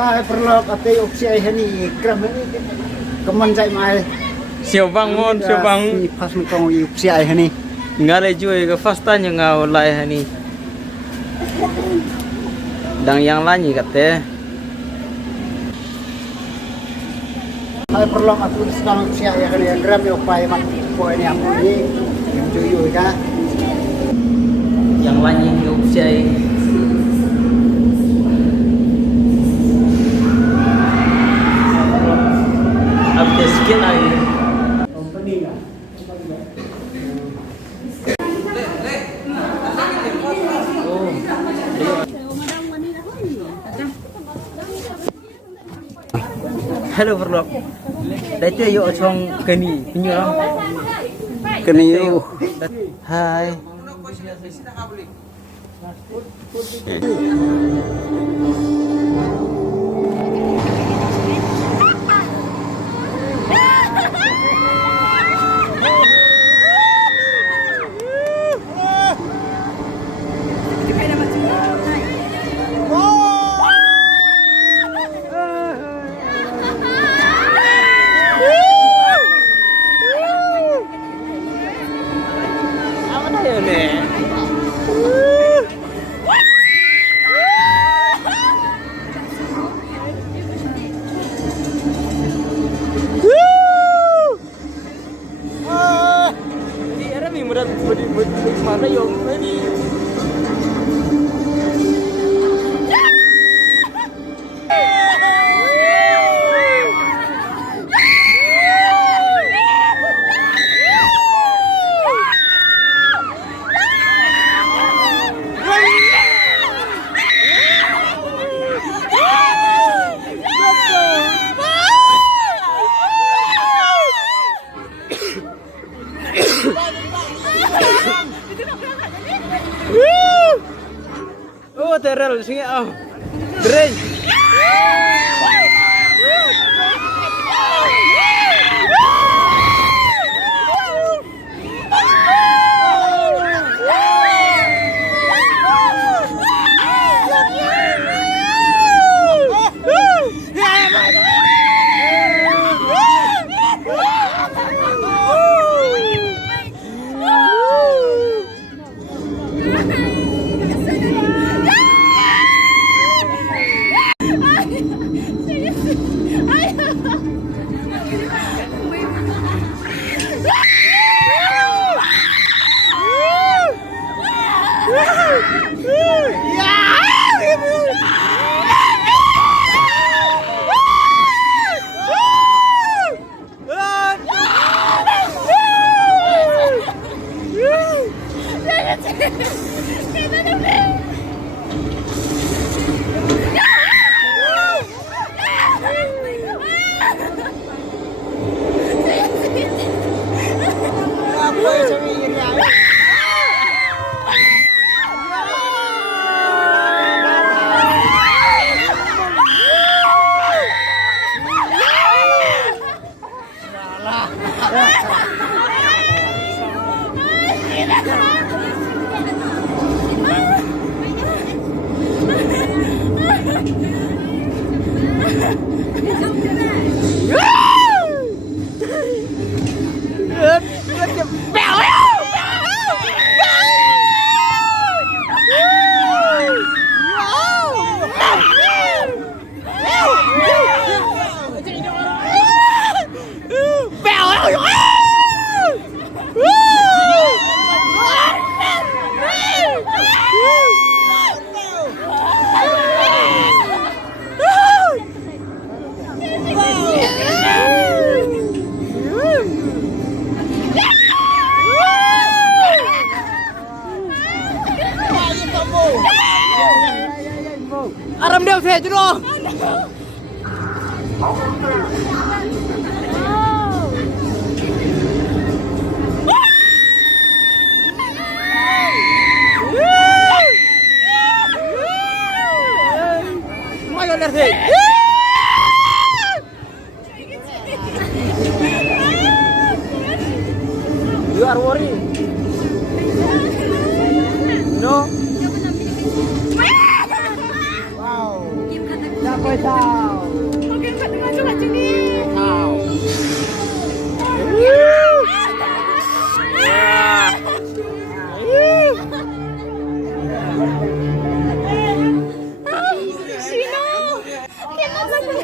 Hai perlu ate opsi ini kram ini keman saya mai siêu băng môn siêu băng pas mengkong opsi ini nggak ada juga ke fastan yang ngau lai ini dan yang lain kata hai perlu ate sekarang opsi ini kram yo pai mak po ini aku ini cuyu ka yang lain yang opsi update skin lagi. Hello vlog. Dati yo chong kani pinyo lang. kene yo Hai. Mana yung ini? Oh, terel sini ah. Dren. Aram đeo xe chứ đâu. Mai gọi là gì? You are worried? No. Wow. Boy Sao. Oke, Mbak, masuk aja nih. Sao. Sino? Kenapa sih?